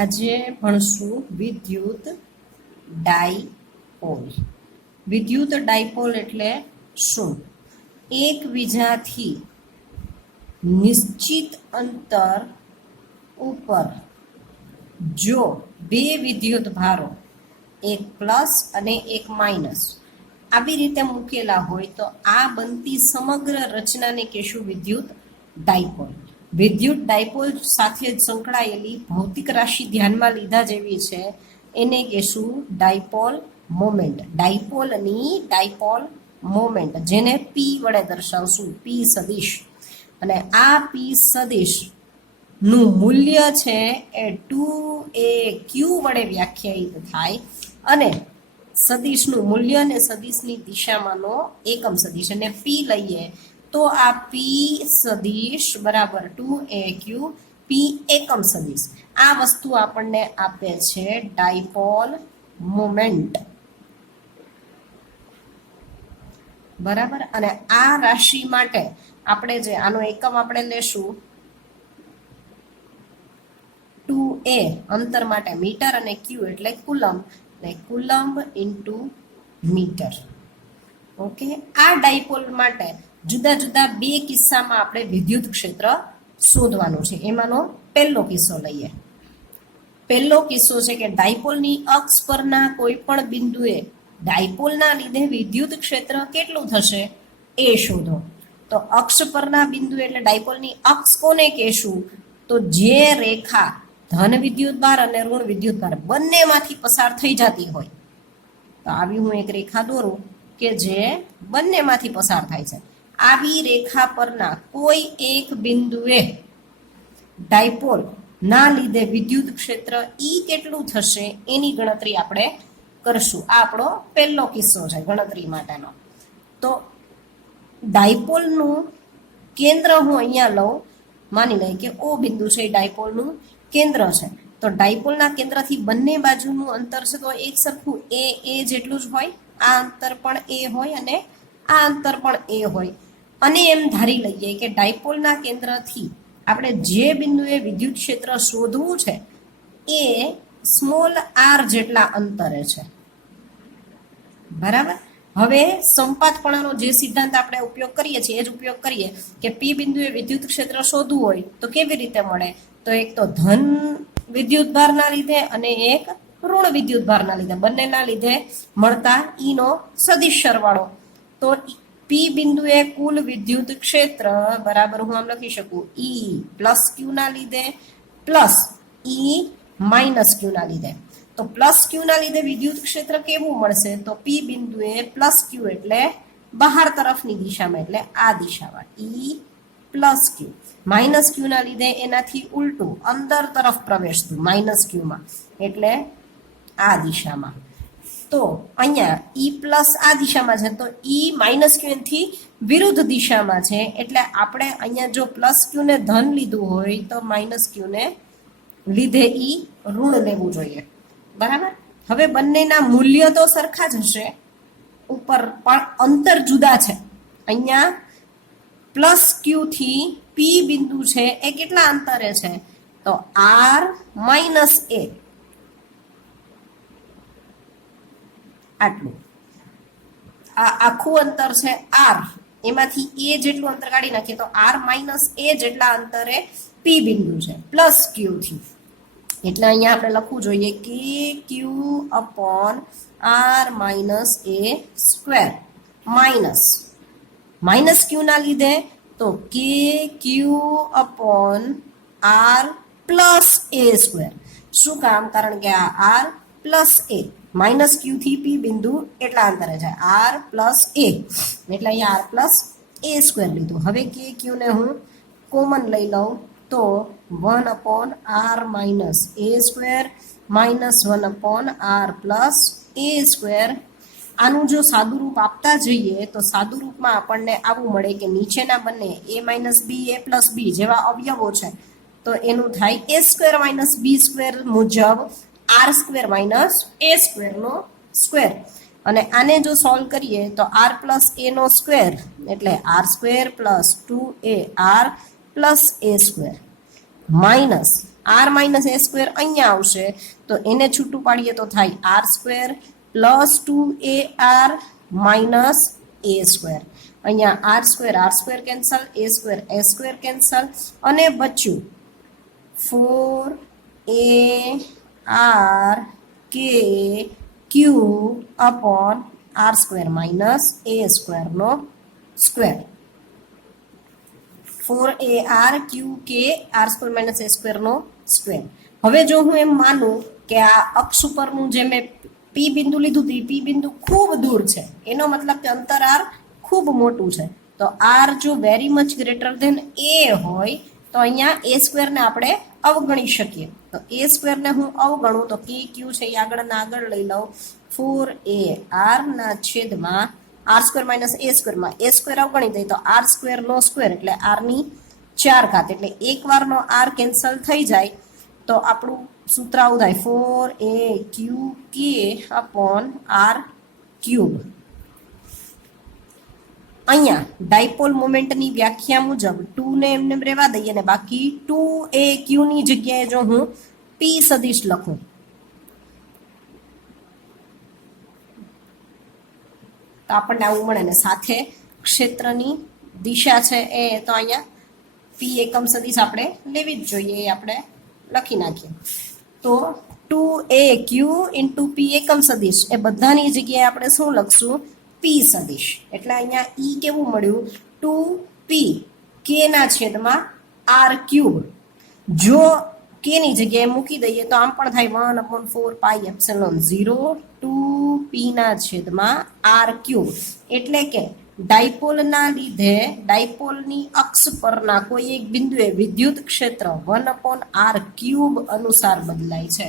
આજે ભણશું વિદ્યુત ડાયપોલ. વિદ્યુત ડાયપોલ એટલે શું? એકબીજાથી નિશ્ચિત અંતર ઉપર જો બે વિદ્યુત ભારો, એક પ્લસ અને એક માઇનસ, આવી રીતે મૂકેલા હોય તો આ બનતી સમગ્ર રચનાને કહેશું વિદ્યુત ડાયપોલ. વિદ્યુત ડાયપોલ સાથે સંકળાયેલી ભૌતિક રાશિ ધ્યાનમાં લીધા જેવી છે એને કહેશું ડાયપોલ મોમેન્ટ. ડાયપોલની ડાયપોલ મોમેન્ટ, જેને પી વડે દર્શાવશું, પી સદિશ. અને આ પી સદિશ નું મૂલ્ય છે એ 2AQ વડે વ્યાખ્યાયિત થાય અને સદિશનું મૂલ્ય અને સદિશની દિશામાંનો એકમ સદિશ અને પી લઈએ તો આ પી સદિશ બરાબર 2AQ પી એકમ સદિશ. આ વસ્તુ આપણને આપે છે ડાયપોલ મોમેન્ટ. બરાબર. અને આ રાશિ માટે આપણે જે આનો એકમ આપણે લેશું 2A અંતર માટે મીટર અને Q એટલે કુલમ્બ, ને કુલમ્બ ઇન્ટુ મીટર. ઓકે. આ ડાયપોલ માટે જુદા જુદા બે કિસ્સામાં આપણે વિદ્યુત ક્ષેત્ર શોધવાનું છે. એમાંનો પહેલો કિસ્સો લઈએ. પહેલો કિસ્સો છે કે ડાયપોલની અક્ષ પરના કોઈ પણ બિંદુએ ડાયપોલના લીધે વિદ્યુત ક્ષેત્ર કેટલું થશે એ શોધો. તો અક્ષ પરના બિંદુ એટલે ડાયપોલની અક્ષ કોને કહેશું? તો જે રેખા ધન વિદ્યુતભાર અને ઋણ વિદ્યુતભાર બંનેમાંથી પસાર થઈ જતી હોય. તો આવી હું એક રેખા દોરું કે જે બંનેમાંથી પસાર થાય છે. આવી રેખા પરના કોઈ એક બિંદુએ ડાયપોલ ના લીધે વિદ્યુત ક્ષેત્ર ઈ કેટલું થશે એની ગણતરી આપણે કરશું. આ આપણો પહેલો કિસ્સો છે ગણતરી માટેનો. તો ડાયપોલનું કેન્દ્ર હું અહીંયા લઉં, માની લઈએ કે ઓ બિંદુ છે એ ડાયપોલનું કેન્દ્ર છે. તો ડાયપોલના કેન્દ્રથી બંને બાજુનું અંતર છે તો એક સરખું એ જેટલું જ હોય. આ અંતર પણ એ હોય અને આ અંતર પણ એ હોય. અને એમ ધારી લઈએ કે ડાયપોલના કેન્દ્રથી આપણે જે બિંદુએ વિદ્યુત ક્ષેત્ર શોધવું છે એ સ્મોલ આર જેટલા અંતરે છે. બરાબર. હવે સંપાતપણાનો જે સિદ્ધાંત આપણે ઉપયોગ કરીએ છીએ એ જ ઉપયોગ કરીએ કે પી બિંદુએ વિદ્યુત ક્ષેત્ર શોધવું હોય તો કેવી રીતે મળે? તો એક તો ધન વિદ્યુતભારના લીધે અને એક ઋણ વિદ્યુતભારના લીધે, બંનેના લીધે મળતા ઈનો સદિશ સરવાળો. તો પી બિંદુએ કુલ વિદ્યુત ક્ષેત્ર બરાબર હું આમ લખી શકું ઈ પ્લસ ક્યુ ના લીધે પ્લસ ઈ માઇનસ ક્યુ ના લીધે. તો પ્લસ ક્યુ ના લીધે વિદ્યુત ક્ષેત્ર કેવું મળશે? તો પી બિંદુએ પ્લસ ક્યુ એટલે બહાર તરફની દિશામાં, એટલે આ દિશામાં ઈ પ્લસ ક્યુ. માઇનસ ક્યુ ના લીધે એનાથી ઉલટું અંદર તરફ પ્રવેશતું માઇનસ ક્યુમાં, એટલે આ દિશામાં. તો અહીંયા ઈ પ્લસ આ દિશામાં છે તો ઈ માઇનસ ક્યુ થી વિરુદ્ધ દિશામાં છે, એટલે આપણે અહીંયા જો પ્લસ ક્યુ ને ધન લીધું હોય તો માઇનસ ક્યુ ને લીધે ઈ ઋણ લેવું જોઈએ. બરાબર. હવે બંનેના મૂલ્ય તો સરખા જ હશે ઉપર, પણ અંતર જુદા છે. અહીંયા પ્લસ ક્યુ થી પી બિંદુ છે એ કેટલા અંતરે છે? તો આર માઇનસ એ, આટલું. આ આખું અંતર છે આર, એમાંથી એ જેટલું અંતર કાઢી નાખીએ તો આર માઇનસ એ જેટલા અંતરે પી બિંદુ છે પ્લસ ક્યુ થી. એટલે અહીંયા આપણે લખવું જોઈએ કે q upon r minus a square minus ક્યુ ના લીધે તો કે q upon r plus a square. શું કામ? કારણ કે આ આર પ્લસ એ, માઇનસ ક્યુ થી પી બિંદુ એટલા અંતરે છે આર પ્લસ એ, એટલે અહીંયા આર પ્લસ એ સ્ક્વેર લીધું. હવે કે ક્યુ ને હું કોમન લઈ લઉં તો 1 upon r minus a square minus 1 upon r plus a square. આનું જો સાદું રૂપ આપતા જઈએ તો સાદું રૂપમાં આપણને આવું મળે કે નીચેના બંને એ માઇનસ બી એ પ્લસ બી જેવા અવયવો છે તો એનું થાય a square minus b square મુજબ આર સ્ક્વેર માઇનસ એ સ્ક્વેરનો સ્ક્વેર. અને આને જો સોલ્વ કરીએ તો આર પ્લસ એનો સ્ક્વેર એટલે r square plus 2 a r plus a square minus r minus a square અહીંયા આવશે, તો એને છૂટું પાડીએ તો થાય r square plus 2ar minus a square. અહીંયા r square cancel, a square cancel, અને બચ્યું 4ar કે q upon R square minus a સ્ક્વેરનો સ્ક્વેર. 4ar ક્યુ કે આર સ્ક્વેર માઇનસ એ સ્ક્વેરનો સ્ક્વેર. હવે જો હું એમ માનું કે આ અક્ષ ઉપરનું જે મેં પી બિંદુ લીધું હતું, પી બિંદુ ખૂબ દૂર છે, એનો મતલબ કે અંતર આર ખૂબ મોટું છે, તો આર જો વેરી મચ ગ્રેટર ધેન એ હોય તો અહીંયા એ સ્ક્વેરને આપણે અવગણી શકીએ. તો એ સ્ક્વેરને હું અવગણું તો કે ક્યુ છે એ આગળ લઈ લઉં, 4ar ના છેદમાં આર સ્ક્વેર માઇનસ એ સ્ક્વેરમાં એ સ્ક્વેર અવગણી દઈએ તો આર સ્ક્વેરનો સ્ક્વેર એટલે આરની 4 ઘાત, એટલે એક વારનો આર કેન્સલ થઈ જાય તો આપણું સૂત્ર આવું થાય 4aq અપોન આર ક્યુબ. અહીંયા ડાયપોલ મોમેન્ટની વ્યાખ્યા મુજબ 2 ને એમને રહેવા દઈએ અને બાકી 2aq ની જગ્યાએ જો હું પી સદિશ લખું તો આપણને આવું મળે, ને સાથે ક્ષેત્રની દિશા છે એ તો અહીંયા પી એકમ સદિશ આપણે લેવી જ જોઈએ, એ આપણે લખી નાખીએ. તો 2aq ઇન્ટુ પી એકમ સદિશ એ બધાની જગ્યાએ આપણે શું લખશું? પી સદિશ. એટલે અહીંયા ઈ કેવું મળ્યું? 2p કે ના છેદમાં આર ક્યુબ. જો કે ની જગ્યાએ મૂકી દઈએ તો આમ પણ થાય 1/4πε0 2p ના છેદમાં આર ક્યુબ. એટલે કે ડાયપોલના લીધે ડાયપોલની અક્ષ પરના કોઈ એક બિંદુએ વિદ્યુત ક્ષેત્ર 1/r ક્યુબ અનુસાર બદલાય છે.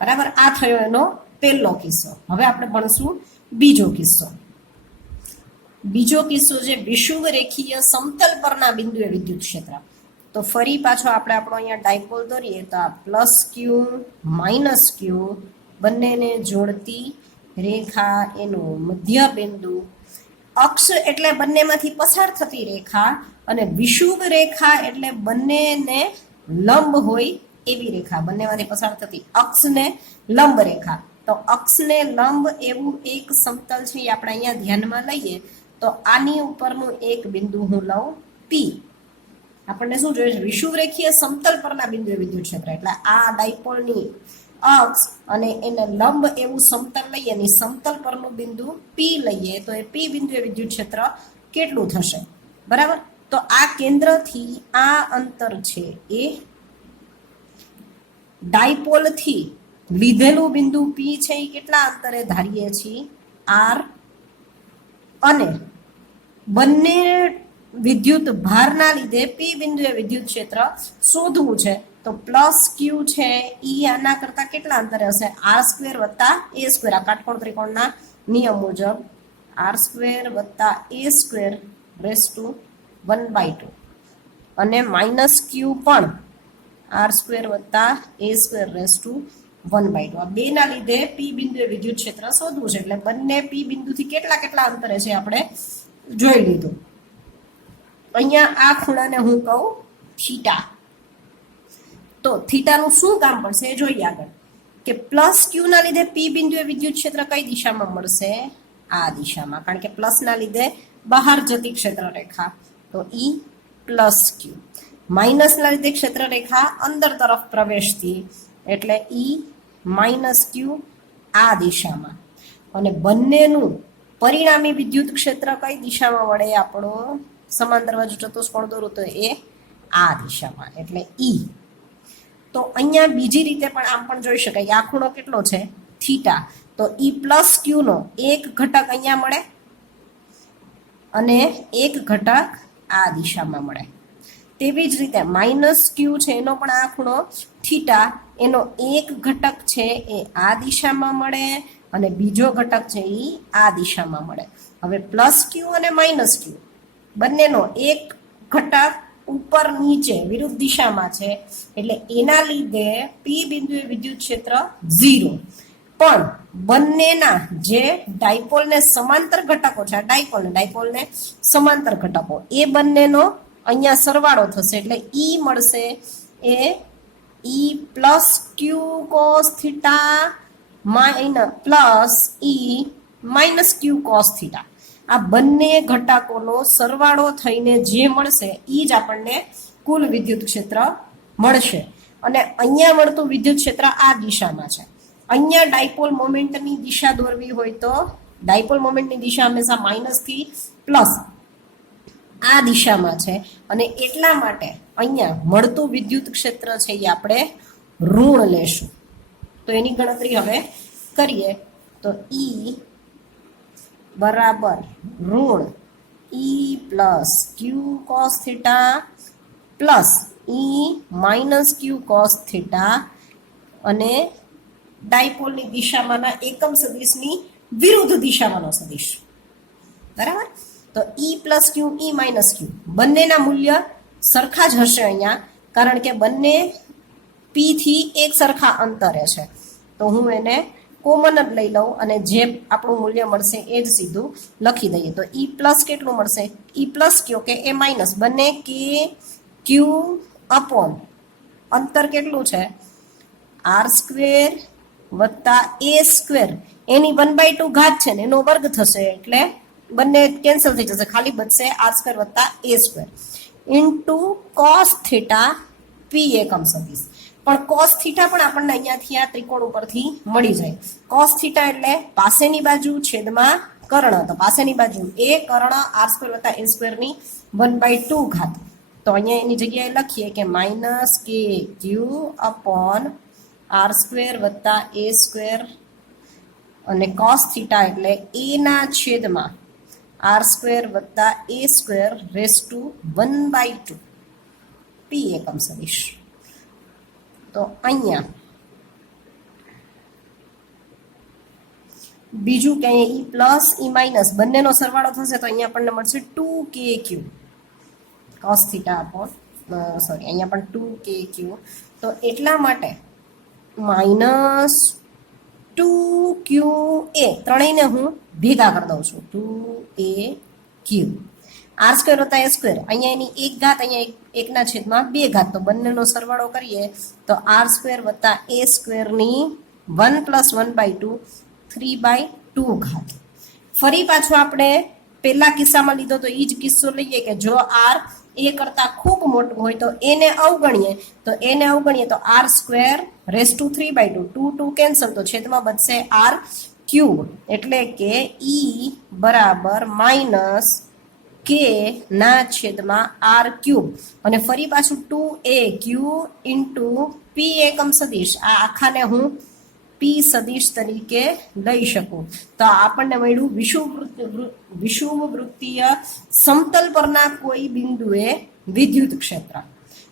બરાબર, આ થયો એનો પહેલો કિસ્સો. હવે આપણે ભણશું બીજો કિસ્સો. બીજો કિસ્સો જે વિષુવ રેખીય સમતલ પરના બિંદુએ વિદ્યુત ક્ષેત્ર. તો ફરી પાછો આપણે આપણો અહીંયા ડાયપોલ દોરીએ તો આ પ્લસ ક્યુ માઇનસ ક્યુ બંનેને જોડતી રેખા એનું મધ્ય બિંદુ, અક્ષ એટલે બંનેમાંથી પસાર થતી રેખા, અને વિષુવ રેખા એટલે બંનેને લંબ હોય એવી રેખા, બંનેમાંથી પસાર થતી અક્ષને લંબ રેખા. તો અક્ષને લંબ એવું એક સમતલ છે એ આપણે અહીંયા ધ્યાનમાં લઈએ તો આની ઉપરનું એક બિંદુ હું લઉં પી. આપણને શું જોઈએ છે? વિષુવ રેખીય સમતલ પરના બિંદુએ વિદ્યુત ક્ષેત્ર. એટલે આ ડાયપોલની અક્ષ અને એને લંબ એવું સમતલ લઈએ અને સમતલ પરનું બિંદુ પી લઈએ તો એ પી બિંદુએ વિદ્યુત ક્ષેત્ર કેટલું થશે? બરાબર, તો આ કેન્દ્રથી આ અંતર છે એ ડાયપોલથી લીધેલું બિંદુ પી છે એ કેટલા અંતરે ધારીએ છીએ? આર. અને બંને વિદ્યુત ભારના લીધે પી બિંદુએ વિદ્યુત ક્ષેત્ર શોધવું છે તો પ્લસ ક્યુ છે ઈ આના કરતા કેટલા અંતરે હશે? આર સ્ક્વેર વત્તા એ સ્ક્વેર. આ કાટકોણ ત્રિકોણના નિયમ મુજબ આર સ્ક્વેર વત્તા એ સ્ક્વેર રેસ ટુ 1/2 અને માઇનસ ક્યુ પણ આર સ્ક્વેર વત્તા એ સ્ક્વેર રેસ ટુ 1/2. આ બેના લીધે પી બિંદુએ વિદ્યુત ક્ષેત્ર શોધવું છે. એટલે બંને પી બિંદુથી કેટલા અંતરે છે આપણે જોઈ લીધું. અહીંયા આ ખૂણાને હું કહું થીટા. તો થીટાનું શું કામ પડશે એ જોઈએ આગળ, કે પ્લસ ક્યુ ના લીધે પી બિંદુએ વિદ્યુત ક્ષેત્ર કઈ દિશામાં મળશે? આ દિશામાં, કારણ કે પ્લસ ના લીધે બહાર જતી ક્ષેત્ર રેખા તો ઈ પ્લસ ક્યુ. માઇનસ ના લીધે ક્ષેત્ર રેખા અંદર તરફ પ્રવેશતી એટલે ઈ માઇનસ ક્યુ આ દિશામાં. અને બંનેનું પરિણામી વિદ્યુત ક્ષેત્ર કઈ દિશામાં વળે? આપણો સમાંતર બાજુ ચતુષ્કોણ દોરું તો એ આ દિશામાં એટલે ઈ. તો અહીંયા બીજી રીતે પણ આમ પણ જોઈ શકાય. આ ખૂણો કેટલો છે? થીટા. તો ઈ પ્લસ ક્યુ નો એક ઘટક અહીંયા મળે અને એક ઘટક આ દિશામાં મળે. તેવી જ રીતે માઇનસ ક્યુ છે એનો પણ આ ખૂણો થીટા, એનો એક ઘટક છે એ આ દિશામાં મળે અને બીજો ઘટક છે એ આ દિશામાં મળે. હવે પ્લસ ક્યુ અને માઇનસ ક્યુ બંનેનો એક ઘટક ઉપર નીચે વિરુદ્ધ દિશામાં છે એટલે એના લીધે પી બિંદુએ વિદ્યુત ક્ષેત્ર 0. પણ બંનેના જે ડાયપોલને સમાંતર ઘટકો છે, ડાયપોલને સમાંતર ઘટકો, એ બંનેનો અહીંયા સરવાળો થશે એટલે ઈ મળશે એ ઈ પ્લસ ક્યુ કોસ થીટા માઇનસ પ્લસ ઈ માઇનસ ક્યુ કોસ થીટા. આ બંને ઘટકોનો સરવાળો થઈને જે મળશે એ જ આપણને કુલ વિદ્યુત ક્ષેત્ર મળશે. અને અહીંયા મળતું વિદ્યુત ક્ષેત્ર આ દિશામાં છે. અહીંયા ડાયપોલ મોમેન્ટની દિશા દોરવી હોય તો ડાયપોલ મોમેન્ટની દિશા હંમેશા માઇનસથી પ્લસ આ દિશામાં છે અને એટલા માટે અહીંયા મળતું વિદ્યુત ક્ષેત્ર છે એ આપણે ઋણ લેશું. તો એની ગણતરી હવે કરીએ તો ઈ બરાબર ઋણ ઈ પ્લસ ક્યુ કોસ થીટા પ્લસ ઈ માઇનસ ક્યુ કોસ થીટા અને ડાયપોલની દિશામાંના એકમ સદિશની વિરુદ્ધ દિશામાંનો સદિશ. બરાબર. તો ઈ પ્લસ ક્યુ ઈ માઇનસ ક્યુ બંનેના મૂલ્ય સરખા જ હશે અહીંયા, કારણ કે બંને પી થી એક સરખા અંતરે છે. તો હું એને કોમન જ લઈ લઉં અને જે આપણું મૂલ્ય મળશે એ જ સીધું લખી દઈએ. તો ઈ પ્લસ કેટલું મળશે? ઈ પ્લસ ક્યુ કે એ માઇનસ બંને કે ક્યુ અપોન અંતર કેટલું છે? આર સ્ક્વેર વત્તા એ સ્ક્વેર એની 1/2 ઘાત છે ને એનો વર્ગ થશે એટલે બંને કેન્સલ થઈ જશે, ખાલી બચશે આર સ્ક્વેર વત્તા a square into cos theta p એકમ સદિશ. પણ કોસ થીટા પણ આપણને અહીંયાથી આ ત્રિકોણ ઉપરથી મળી જાય. કોસ થીટા એટલે પાસેની બાજુ છેદમાં કર્ણ, તો પાસેની બાજુ એ કર્ણ આર સ્ક્વેર વત્તા એ સ્ક્વેરની 1/2 ઘાત. તો અહીંયા એની જગ્યાએ લખીએ કે માઇનસ કે ક્યુ અપોન આર સ્ક્વેર વત્તા એ સ્ક્વેર અને કોસ થીટા એટલે એ ના છેદમાં આર સ્ક્વેર વત્તા એ સ્ક્વેર રેસ ટુ 1/2 પી એકમ સદિશ. તો અહીંયા બીજું કે ઈ પ્લસ ઈ માઇનસ બંનેનો સરવાળો થશે તો અહીંયા આપણને મળશે 2kq cos theta upon sorry અહીંયા પણ 2kq. તો એટલા માટે માઇનસ 2qa ત્રણેયને હું ભેગા કરી દઉં છું 2aq આર સ્ક્વેર વત્તા એ સ્ક્વેર અહીંયા એની એક ઘાત અહીંયા એકના છેદમાં 2 ઘાત. તો બંનેનો સરવાળો કરીએ તો આર સ્ક્વેર વત્તા એ સ્ક્વેરની 1 + 1/2 3/2 ઘાત. ફરી પાછું આપણે પહેલા કિસ્સામાં લીધો તો એ જ કિસ્સો લઈએ કે જો આર એ કરતાં ખૂબ મોટું હોય તો એને અવગણીએ તો r square raise to 3/2 2 cancel તો છેદમાં બચશે આર ક્યુબ એટલે કે ઈ બરાબર માઇનસ કે ના છેદમાં આર ક્યુબ અને ફરી પાછું 2aq ઇન્ટુ પી એકમ સદિશ. આ આખાને હું પી સદિશ તરીકે લઈ શકું. તો આપણને મળ્યું વિષુવવૃત્તીય સમતલ પરના કોઈ બિંદુએ વિદ્યુત ક્ષેત્ર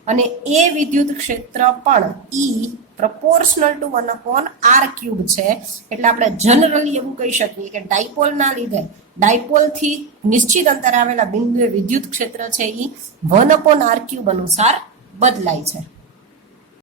અને એ વિદ્યુત ક્ષેત્ર પણ ઈ પ્રપોર્શનલ ટુ 1/r³ છે. એટલે આપણે જનરલી એવું કહી શકીએ કે ડાયપોલના લીધે ડાયપોલથી નિશ્ચિત અંતરે આવેલા બિંદુએ વિદ્યુત ક્ષેત્ર છે એ 1/r³ અનુસાર બદલાય છે.